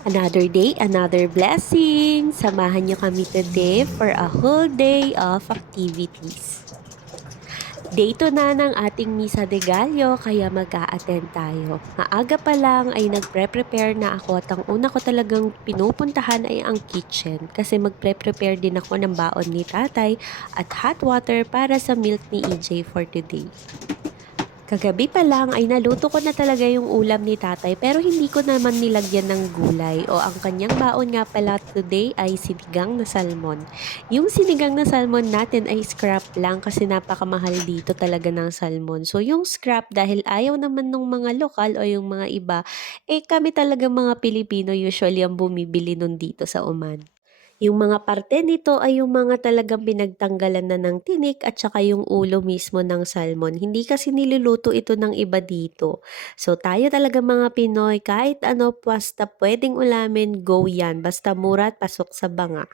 Another day, another blessing. Samahan niyo kami today for a whole day of activities. Day 2 na ng ating Misa de Gallo kaya mag-a-attend tayo. Maaga pa lang ay nagpre-prepare na ako at ang una ko talagang pinupuntahan ay ang kitchen kasi magpre-prepare din ako ng baon ni tatay at hot water para sa milk ni EJ for today. Kagabi pa lang ay naluto ko na talaga yung ulam ni tatay pero hindi ko naman nilagyan ng gulay o ang kanyang baon nga pala today ay sinigang na salmon. Yung sinigang na salmon natin ay scrap lang kasi napakamahal dito talaga ng salmon. So yung scrap dahil ayaw naman ng mga lokal o yung mga iba, kami talaga mga Pilipino usually ang bumibili nun dito sa Oman. Yung mga parte nito ay yung mga talagang pinagtanggalan na ng tinik at saka yung ulo mismo ng salmon. Hindi kasi niluluto ito ng iba dito. So tayo talaga mga Pinoy, kahit ano basta pwedeng ulamin, go yan. Basta mura at pasok sa banga.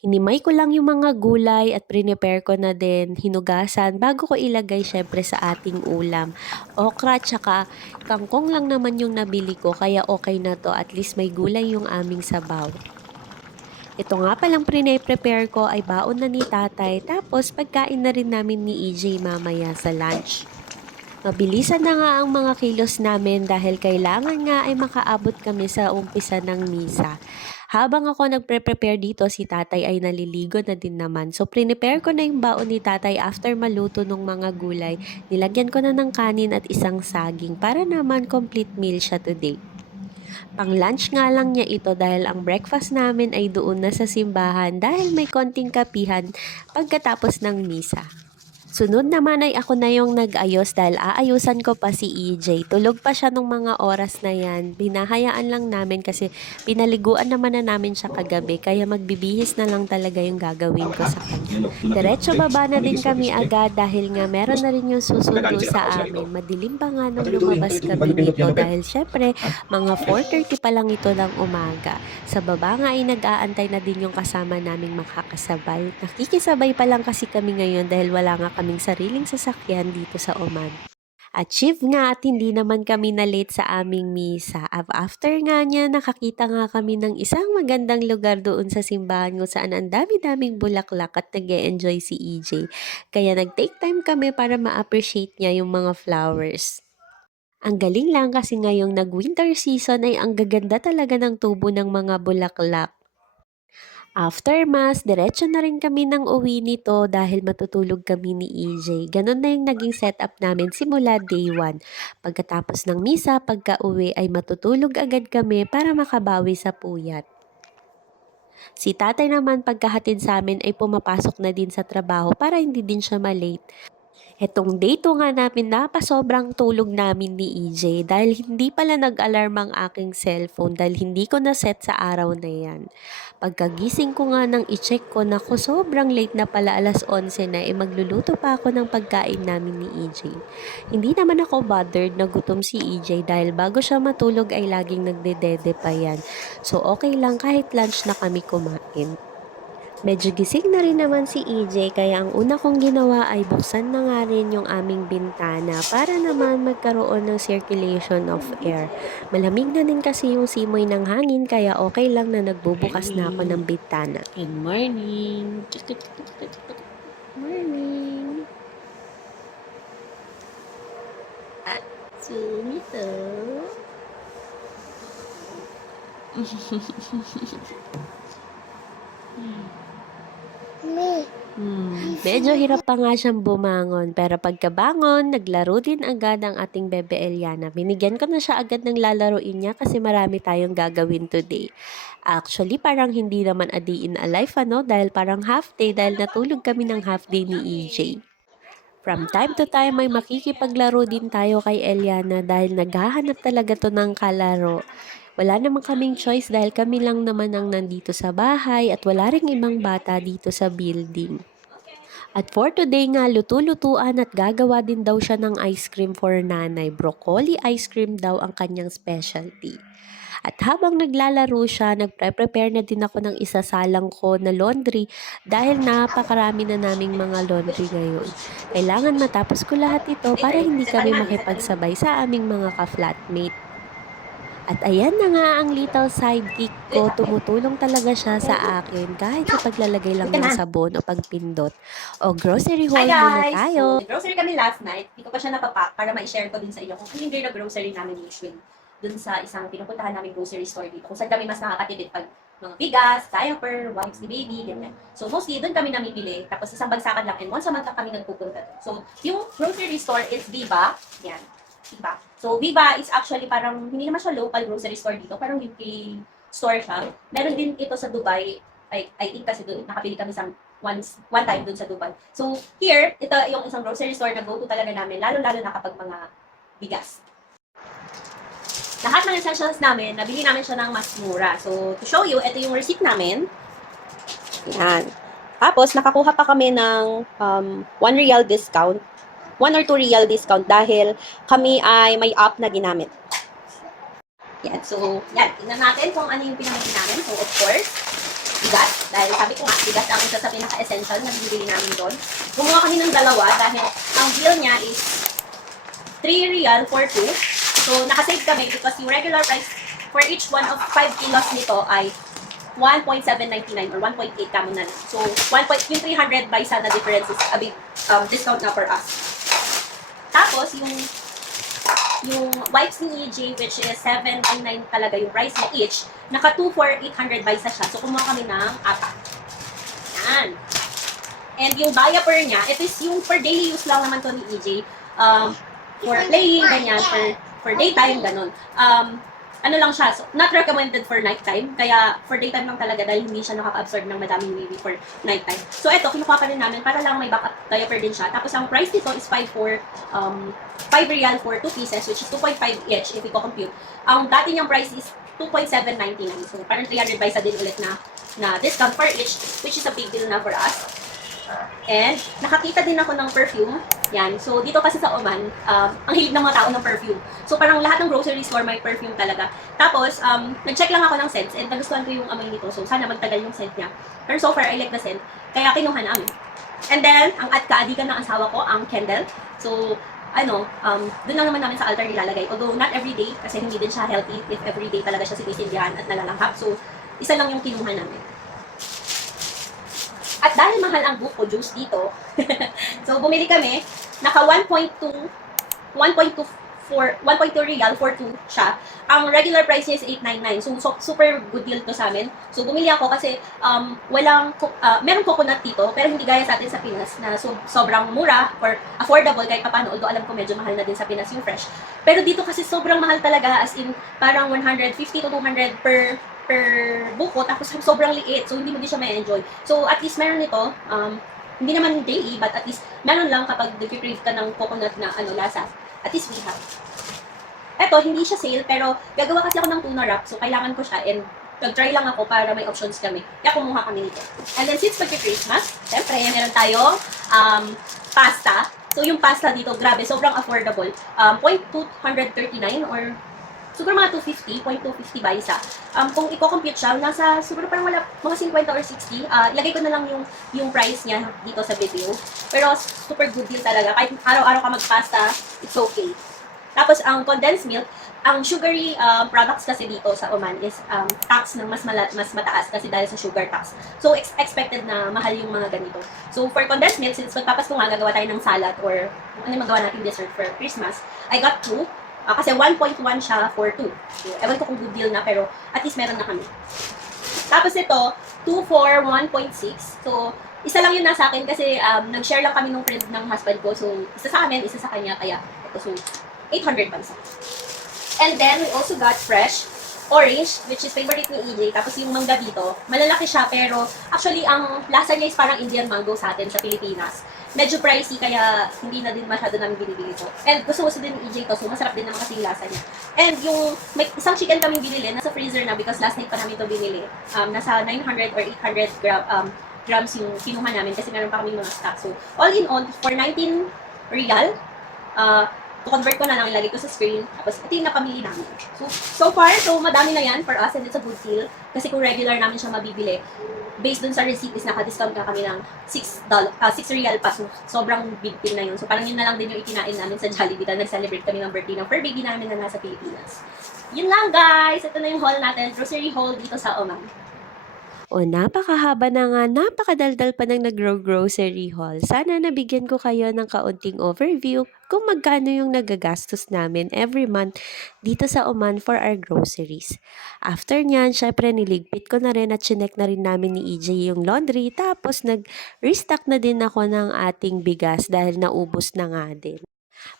Hinimay ko lang yung mga gulay at prepare ko na din hinugasan bago ko ilagay syempre sa ating ulam. Okra tsaka kangkong lang naman yung nabili ko kaya okay na to, at least may gulay yung aming sabaw. Ito nga palang prepare ko ay baon na ni tatay tapos pagkain na rin namin ni EJ mamaya sa lunch. Mabilisan na nga ang mga kilos namin dahil kailangan nga ay makaabot kami sa umpisa ng misa. Habang ako nagpre-prepare dito, si tatay ay naliligo na din naman. So, prepare ko na yung baon ni tatay after maluto ng mga gulay. Nilagyan ko na ng kanin at isang saging para naman complete meal siya today. Pang-lunch nga lang niya ito dahil ang breakfast namin ay doon na sa simbahan dahil may konting kapihan pagkatapos ng misa. Sunod naman ay ako na yung nag-ayos dahil aayusan ko pa si EJ. Tulog pa siya nung mga oras na yan. Binahayaan lang namin kasi pinaliguan naman na namin siya kagabi kaya magbibihis na lang talaga yung gagawin ko sa kanya. Diretso baba na din kami agad dahil nga meron na rin yung susundo sa amin. Madilim pa nga nung lumabas kami dito dahil syempre mga 4:30 pa lang ito ng umaga. Sa baba nga ay nag-aantay na din yung kasama naming makakasabay. Nakikisabay pa lang kasi kami ngayon dahil wala nga kaming sariling sasakyan dito sa Oman. Achieve nga at hindi naman kami na late sa aming misa. After nga niya, nakakita nga kami ng isang magandang lugar doon sa simbahan kung saan ang dami-daming bulaklak at nag enjoy si EJ. Kaya nag-take time kami para ma-appreciate niya yung mga flowers. Ang galing lang kasi ngayong nag-winter season ay ang gaganda talaga ng tubo ng mga bulaklak. After mass, diretso na rin kami ng uwi nito dahil matutulog kami ni EJ. Ganon na yung naging setup namin simula day 1. Pagkatapos ng misa, pagka-uwi ay matutulog agad kami para makabawi sa puyat. Si tatay naman pagkahatid sa amin ay pumapasok na din sa trabaho para hindi din siya malate. Etong day 2 nga namin napasobrang tulog namin ni EJ dahil hindi pala nag-alarm ang aking cellphone dahil hindi ko na-set sa araw na yan. Pagkagising ko nga nang i-check ko, naku sobrang late na pala, alas 11 na, magluluto pa ako ng pagkain namin ni EJ. Hindi naman ako bothered na gutom si EJ dahil bago siya matulog ay laging nagdedede pa yan. So okay lang kahit lunch na kami kumain. Medyo gising na rin naman si EJ kaya ang una kong ginawa ay buksan na nga rin yung aming bintana para naman magkaroon ng circulation of air. Malamig na din kasi yung simoy ng hangin kaya okay lang na nagbubukas na ako ng bintana. Good morning. Morning. At sumito. Medyo hirap pa nga siyang bumangon pero pagkabangon, naglaro din agad ang ating bebe Eliana. Binigyan ko na siya agad ng lalaroin niya kasi marami tayong gagawin today. Actually, parang hindi naman a day in a life dahil parang half day dahil natulog kami ng half day ni EJ. From time to time ay makikipaglaro din tayo kay Eliana dahil naghahanap talaga to ng kalaro. Wala naman kaming choice dahil kami lang naman ang nandito sa bahay at wala ring ibang bata dito sa building. At for today nga, luto-lutuan at gagawa din daw siya ng ice cream for nanay. Broccoli ice cream daw ang kanyang specialty. At habang naglalaro siya, nagpre-prepare na din ako ng isasalang ko na laundry dahil napakarami na naming mga laundry ngayon. Kailangan matapos ko lahat ito para hindi kami makipagsabay sa aming mga ka-flatmate. At ayan na nga ang little sidekick ko, tumutulong talaga siya sa akin kahit sa paglalagay lang ng sabon o pagpindot. O grocery Hi haul muna guys! tayo. So, grocery kami last night. Hindi ko pa siya napapak para ma-share ko din sa inyo kung ano yung na grocery namin usually. Dun sa isang pinupuntahan namin grocery store dito. Kung saan kami mas nakakatipid pag mga bigas, diaper, wipes ni baby, ganyan. So mostly dun kami namimili. Tapos isang bagsakan lang and once a month lang kami nagpupunta. So yung grocery store is Viva. Yan. Viva. So Viva is actually parang, hindi naman siya local grocery store dito. Parang UK store siya. Meron din ito sa Dubai. I think kasi doon, nakapili kami sa one time dun sa Dubai. So, here, ito yung isang grocery store na go-to talaga namin, lalo-lalo na kapag mga bigas. Lahat ng essentials namin, nabili namin siya ng mas mura. So, to show you, ito yung receipt namin. Yan. Tapos, nakakuha pa kami ng 1 real discount. 1 or 2 real discount dahil kami ay may app na ginamit. Yan. So, yan. Tingnan natin kung ano yung pinamili namin. So, of course, bigas. Dahil sabi ko nga, bigas ang isa sa pinaka-essential na bibili namin doon. Gumawa kami ng dalawa dahil ang bill niya is 3 real for 2. So, nakasave kami because yung regular price for each one of 5 kilos nito ay 1.799 or 1.8 kamo na lang. So, yung 300 by sana difference is a big discount na for us. Tapos, yung wipes ni EJ, which is 799 talaga yung price niya each, naka 2 for 800 baisa siya. So, kumuha kami ng 4. Yan. And yung diaper niya, it is yung for daily use lang naman to ni EJ. For playing, ganyan, for daytime, ganun. Ano lang siya, so not recommended for nighttime. Kaya for daytime lang talaga dahil hindi siya nakaka-absorb ng madaming baby for nighttime. So ito, kinukuha ka rin namin para lang may backup diaper din siya. Tapos ang price nito is 5 real for 2 pieces, which is 2.5 each if you compute. Ang dati niyang price is 2.799. So parang 300 by sa din ulit na discount for each, which is a big deal na for us. And nakakita din ako ng perfume. Yan. So dito kasi sa Oman, ang hilig ng mga tao ng perfume. So parang lahat ng grocery store may perfume talaga. Tapos nag-check lang ako ng scents and nagustuhan ko yung amoy nito. So sana magtagal yung scent niya. Pero so far I like the scent. Kaya kinuha namin. And then ang kaadikan ng asawa ko, ang candle. So doon lang naman namin sa altar nilalagay. Although not everyday kasi hindi din siya healthy if everyday talaga siya sinisindihan at nalalanghap. So isa lang yung kinuha namin. At dahil mahal ang buko juice dito, so bumili kami, naka 1.2 real for 2 siya. Ang regular price niya is 899. So super good deal to sa amin. So bumili ako kasi merong coconut dito, pero hindi gaya sa atin sa Pinas na sobrang mura or affordable kahit paano. Although alam ko medyo mahal na din sa Pinas yung fresh. Pero dito kasi sobrang mahal talaga, as in parang 150 to 200 per buko, tapos sobrang liit, so hindi mo din siya ma-enjoy. So at least meron nito, hindi naman daily, but at least meron lang kapag nag-crave ka ng coconut na lasa. At least we have. Eto, hindi siya sale, pero gagawa kasi ako ng tuna wrap, so kailangan ko siya, and nag-try lang ako para may options kami. Kaya kumuha kami nito. And then since magka-Christmas, syempre, meron tayong pasta. So yung pasta dito, grabe, sobrang affordable. 0.239 or siguro mga 250, 0.250 ba isa. Kung i-compute siya, nasa siguro parang wala, mga 50 or 60. Ilagay ko na lang yung price niya dito sa video. Pero super good deal talaga. Kahit araw-araw ka magpasta, it's okay. Tapos ang condensed milk, ang sugary products kasi dito sa Oman is tax ng mas mataas kasi dahil sa sugar tax. So expected na mahal yung mga ganito. So for condensed milk, since magpapasko nga, gagawa tayo ng salad or ano yung magawa natin dessert for Christmas, I got 2. Kasi 1.1 siya for 2. So, ewan ko kung good deal na, pero at least meron na kami. Tapos ito, 2 for 1.6. So, isa lang yun nasa akin kasi nag-share lang kami ng friend ng husband ko. So, isa sa amin, isa sa kanya. Kaya, ito, so, 800 pa isa. And then, we also got fresh orange, which is favorite ni EJ. Tapos yung mangga dito, malalaki siya, pero actually, ang lasa niya is parang Indian mango sa atin sa Pilipinas. Medyo pricey, kaya hindi na din masyado namin binibili ito. And gusto din ni EJ to, so masarap din naman kasi yung lasa niya. And yung, may isang chicken kaming binili, nasa freezer na because last night pa namin ito binili. Nasa 900 or 800 grams yung kinuha namin kasi meron pa kaming mga stock. So, all in all, for 19 real, convert ko na lang, ilagay ko sa screen. Tapos, ito yung napamili namin. So far, madami na yan for us and it's a good deal. Kasi kung regular namin siya mabibili, based dun sa receipt is naka-discount na kami ng $6, 6 real pa. So, sobrang big deal na yun. So, parang yun na lang din yung itinain namin sa Jollibee dahil nag-celebrate kami ng birthday ng fur baby namin na nasa Pilipinas. Yun lang guys! Ito na yung haul natin. Grocery haul dito sa Oman. O napakahaba na nga, napakadaldal pa ng nag-grocery haul. Sana nabigyan ko kayo ng kaunting overview kung magkano yung nagagastos namin every month dito sa Oman for our groceries. After nyan, syempre niligpit ko na rin at chinek na rin namin ni EJ yung laundry. Tapos nag-restock na din ako ng ating bigas dahil naubos na nga din.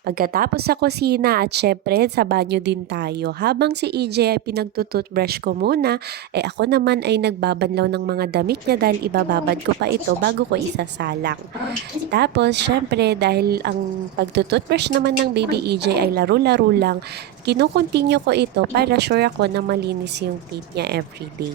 Pagkatapos sa kusina at syempre sa banyo din tayo. Habang si EJ ay pinagtututbrush ko muna, ako naman ay nagbabanlaw ng mga damit niya dahil ibababad ko pa ito bago ko isasalang. Tapos syempre dahil ang pagtututbrush naman ng baby EJ ay laro-laro lang, kinukontinue ko ito para sure ako na malinis yung teeth niya everyday.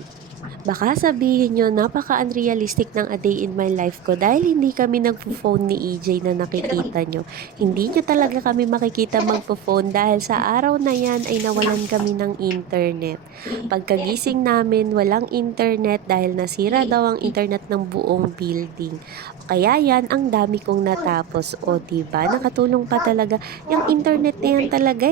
Baka sabihin nyo, napaka-unrealistic ng a day in my life ko dahil hindi kami nagpo-phone ni EJ na nakikita nyo. Hindi nyo talaga kami makikita magpo-phone dahil sa araw na yan ay nawalan kami ng internet. Pagkagising namin, walang internet dahil nasira daw ang internet ng buong building. Kaya yan, ang dami kong natapos. O diba, nakatulong pa talaga. Yung internet na yan talaga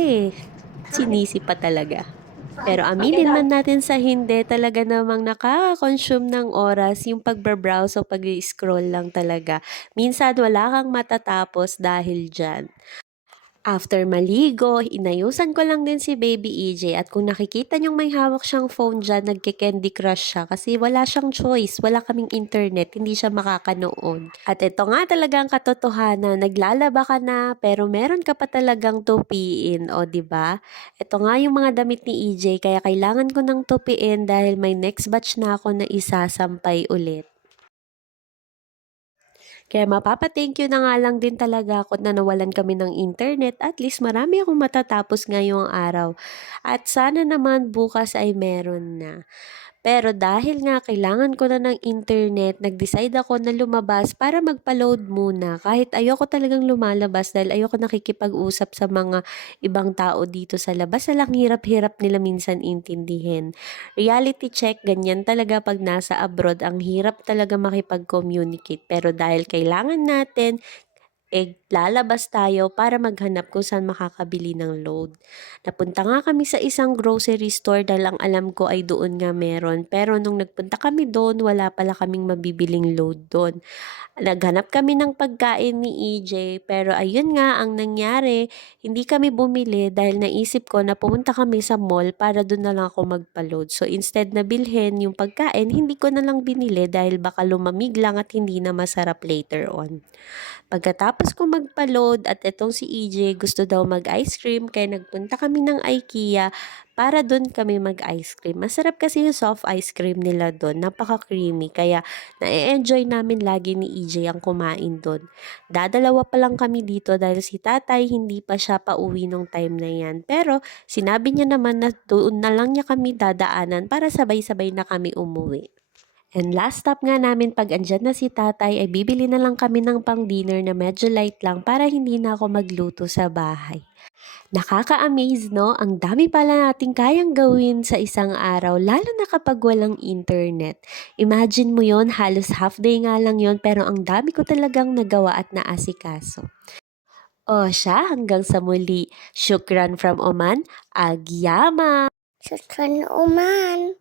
sinisi pa talaga. Pero aminin man natin sa hindi, talaga namang nakaka-consume ng oras yung pagbabrowse o pag-scroll lang talaga. Minsan wala kang matatapos dahil dyan. After maligo, inayusan ko lang din si Baby EJ at kung nakikita niyong may hawak siyang phone dyan, nagke-Candy Crush siya kasi wala siyang choice, wala kaming internet, hindi siya makakanood. At ito nga talaga ang katotohanan, naglalaba ka na pero meron ka pa talagang tupiin, o diba? Ito nga yung mga damit ni EJ kaya kailangan ko ng tupiin dahil may next batch na ako na isasampay ulit. Kaya mapapa-thank you na nga lang din talaga ako na nawalan kami ng internet. At least marami akong matatapos ngayong araw. At sana naman bukas ay meron na. Pero dahil nga kailangan ko na ng internet, nag-decide ako na lumabas para magpa-load muna. Kahit ayoko talagang lumalabas dahil ayoko nakikipag-usap sa mga ibang tao dito sa labas. Alang hirap-hirap nila minsan intindihin. Reality check, ganyan talaga pag nasa abroad. Ang hirap talaga makipag-communicate. Pero dahil kailangan natin, lalabas tayo para maghanap kung saan makakabili ng load. Napunta nga kami sa isang grocery store dahil ang alam ko ay doon nga meron. Pero nung nagpunta kami doon, wala pala kaming mabibiling load doon. Naghanap kami ng pagkain ni EJ pero ayun nga ang nangyari, hindi kami bumili dahil naisip ko na pumunta kami sa mall para doon na lang ako magpa-load. So instead na bilhin yung pagkain, hindi ko na lang binili dahil baka lumamig lang at hindi na masarap later on. Pagkatapos ko magpa-load at itong si EJ gusto daw mag-ice cream kaya nagpunta kami ng IKEA para doon kami mag-ice cream. Masarap kasi yung soft ice cream nila doon, napaka-creamy kaya na-enjoy namin lagi ni EJ ang kumain doon. Dadalawa pa lang kami dito dahil si tatay hindi pa siya pauwi nung time na yan. Pero sinabi niya naman na doon na lang niya kami dadaanan para sabay-sabay na kami umuwi. And last stop nga namin pag andyan na si tatay ay bibili na lang kami ng pang dinner na medyo light lang para hindi na ako magluto sa bahay. Nakaka-amaze no? Ang dami pala nating kayang gawin sa isang araw lalo na kapag walang internet. Imagine mo yon, halos half day nga lang yon pero ang dami ko talagang nagawa at naasikaso. O siya, hanggang sa muli. Shukran from Oman, Agyama! Shukran, Oman.